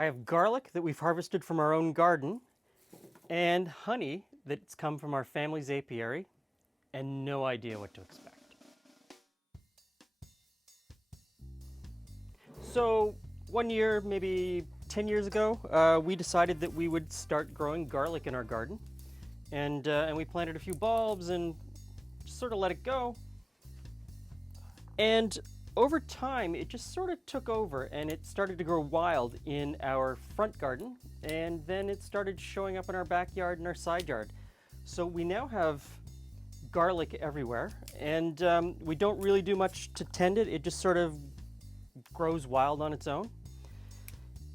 I have garlic that we've harvested from our own garden and honey that's come from our family's apiary, and no idea what to expect. So one year, maybe 10 years ago, we decided that we would start growing garlic in our garden. And we planted a few bulbs and just sort of let it go. And over time, it just sort of took over and it started to grow wild in our front garden. And then it started showing up in our backyard and our side yard. So we now have garlic everywhere, and we don't really do much to tend it. It just sort of grows wild on its own.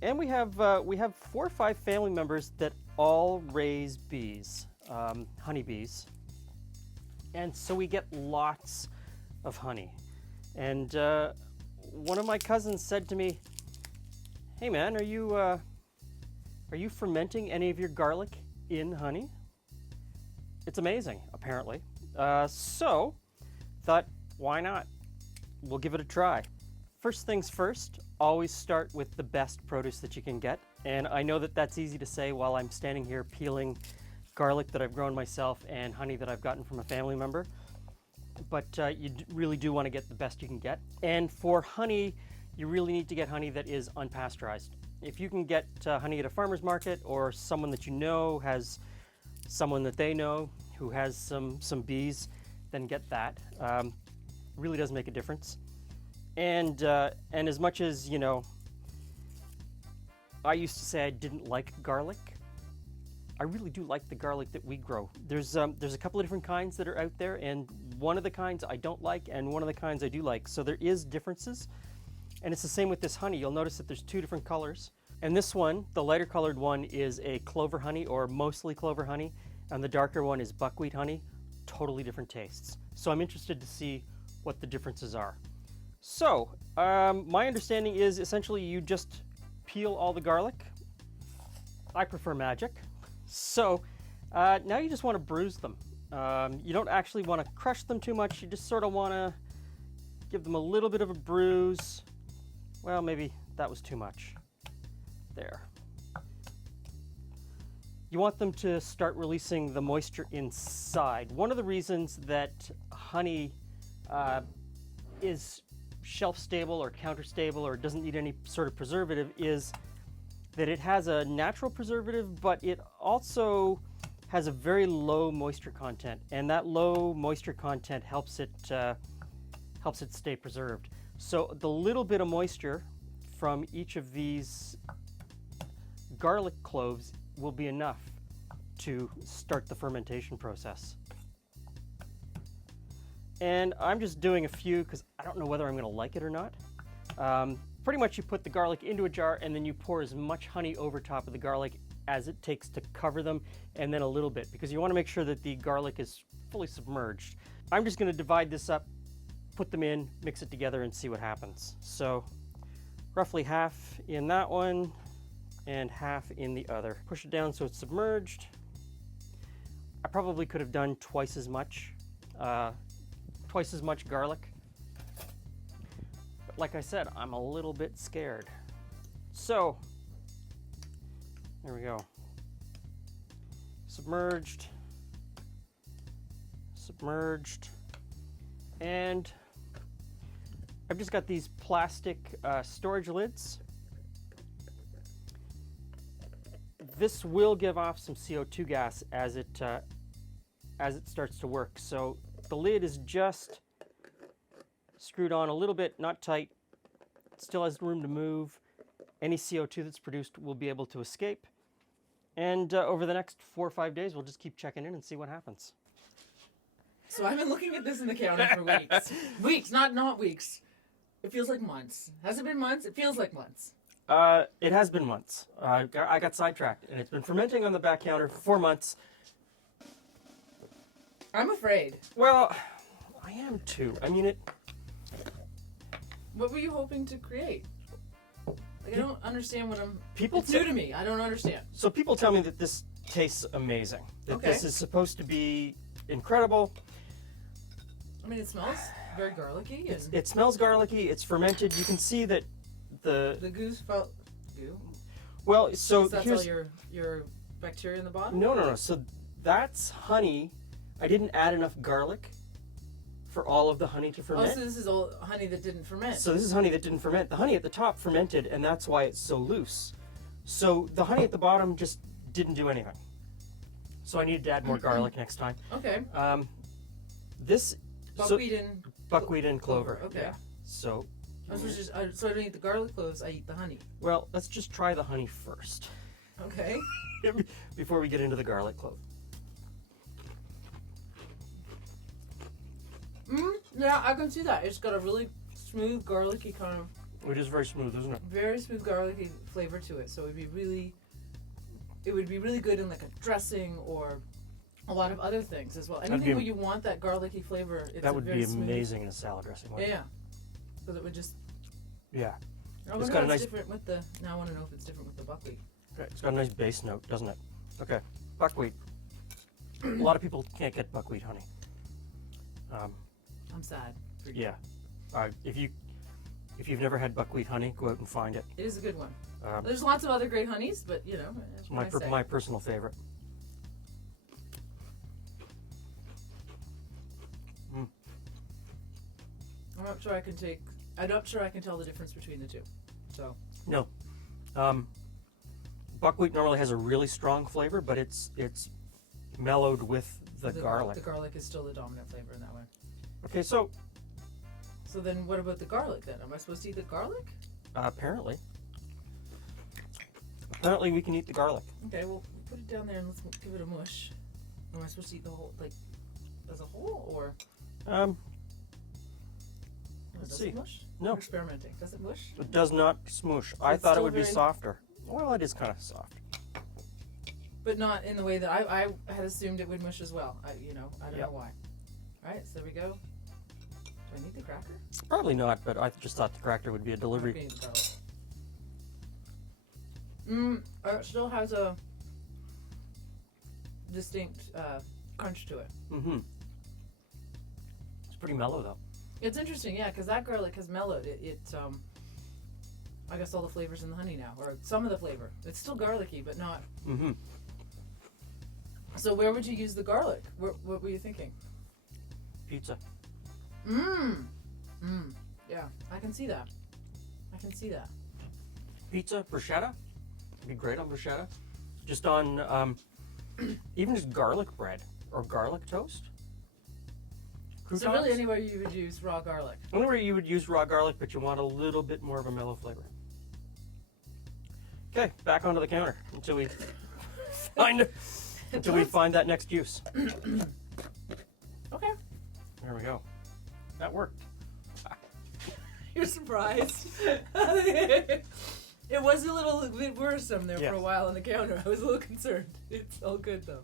And we have 4 or 5 family members that all raise bees, honeybees. And so we get lots of honey. And one of my cousins said to me, "Hey man, are you fermenting any of your garlic in honey?" It's amazing, apparently. So thought, why not? We'll give it a try. First things first, always start with the best produce that you can get. And I know that that's easy to say while I'm standing here peeling garlic that I've grown myself and honey that I've gotten from a family member. But you really do want to get the best you can get. And for honey, you really need to get honey that is unpasteurized. If you can get honey at a farmer's market, or someone that you know has someone that they know who has some bees, then get that. Really does make a difference. And as much as, you know, I used to say I didn't like garlic, I really do like the garlic that we grow. There's a couple of different kinds that are out there, and one of the kinds I don't like and one of the kinds I do like. So there is differences. And it's the same with this honey. You'll notice that there's 2 different colors. And this one, the lighter colored one, is a clover honey, or mostly clover honey, and the darker one is buckwheat honey. Totally different tastes. So I'm interested to see what the differences are. So my understanding is essentially you just peel all the garlic. I prefer magic. So now you just want to bruise them. You don't actually want to crush them too much. You just sort of want to give them a little bit of a bruise. Well, maybe that was too much. There. You want them to start releasing the moisture inside. One of the reasons that honey is shelf stable or counter stable or doesn't need any sort of preservative is that it has a natural preservative, but it also has a very low moisture content, and that low moisture content helps it stay preserved. So the little bit of moisture from each of these garlic cloves will be enough to start the fermentation process. And I'm just doing a few because I don't know whether I'm going to like it or not. Pretty much you put the garlic into a jar and then you pour as much honey over top of the garlic as it takes to cover them, and then a little bit, because you want to make sure that the garlic is fully submerged. I'm just going to divide this up, put them in, mix it together, and see what happens. So roughly half in that one and half in the other. Push it down so it's submerged. I probably could have done twice as much garlic. But like I said, I'm a little bit scared. So there we go. Submerged. And I've just got these plastic storage lids. This will give off some CO2 gas as it starts to work. So the lid is just screwed on a little bit, not tight. It still has room to move. Any CO2 that's produced will be able to escape. And over the next 4 or 5 days, we'll just keep checking in and see what happens. So I've been looking at this in the counter for weeks. Weeks, not weeks. It feels like months. Has it been months? It feels like months. It has been months. I got sidetracked, and it's been fermenting on the back counter for 4 months. I'm afraid. Well, I am too. I mean, What were you hoping to create? Like, I don't understand what I'm... People It's new to me. I don't understand. So people tell me that this tastes amazing. That Okay. this is supposed to be incredible. I mean, it smells very garlicky. And It smells garlicky. It's fermented. You can see that the goose felt... Goo? Well, so That's here's all your bacteria in the bottom? no. So that's honey. I didn't add enough garlic for all of the honey to Oh, ferment. so this is all honey that didn't ferment. So this is honey that didn't ferment. The honey at the top fermented, and that's why it's so loose. So the honey at the bottom just didn't do anything. So I needed to add more garlic next time. Okay. This Buckwheat and buckwheat and clover. Okay. Yeah. So so I don't eat the garlic cloves, I eat the honey. well, let's just try the honey first Okay. before we get into the garlic clove. Yeah, I can see that. It's got a really smooth, garlicky kind of, It is very smooth, isn't it? very smooth, garlicky flavor to it. So it would be really good in like a dressing or a lot of other things as well. That'd Anything be- where you want that garlicky flavor, it's That would very be smooth. amazing in a salad dressing. Yeah, Wouldn't yeah. Because it would just. Yeah. I wonder got how a it's nice- different with the. Now I want to know if it's different with the buckwheat. Okay. It's got a nice base note, doesn't it? Okay. Buckwheat. A lot of people can't get buckwheat honey. I'm sad. For you. Yeah. If you've never had buckwheat honey, go out and find it. It is a good one. Um, There's lots of other great honeys, but you know, that's It's what I say. my personal favorite. I'm not sure I can take. I'm not sure I can tell the difference between the two. So. No. Buckwheat normally has a really strong flavor, but it's mellowed with the garlic. The garlic is still the dominant flavor in that one. Okay, so So then, what about the garlic? Then, am I supposed to eat the garlic? apparently we can eat the garlic. Okay, well, put it down there and let's give it a mush. Am I supposed to eat the whole, like, as a whole, or Let's does see. it mush? No. We're experimenting. Does it mush? It does not smoosh. I it's thought it still would be very- softer. Well, it is kind of soft. But not in the way that I had assumed it would mush as well. I don't Yep. know why. All right, so there we go. Do I need the cracker? Probably not, but I just thought the cracker would be a I'm delivery. gonna eat the garlic. It still has a distinct crunch to it. Mm-hmm. It's pretty mellow though. It's interesting, yeah, because that garlic has mellowed. I guess all the flavors in the honey now, or some of the flavor. It's still garlicky, but not. Mm-hmm. So where would you use the garlic? What were you thinking? Pizza. Yeah, I can see that. Pizza, bruschetta. Would be great on bruschetta. Just on even just garlic bread or garlic toast. So Croutons. really, anywhere you would use raw garlic. Anywhere you would use raw garlic, but you want a little bit more of a mellow flavor. Okay, back onto the counter until we find that next use. Okay. There we go. That worked. You're surprised. It was a little bit worrisome there Yes. for a while on the counter. I was a little concerned. It's all good though.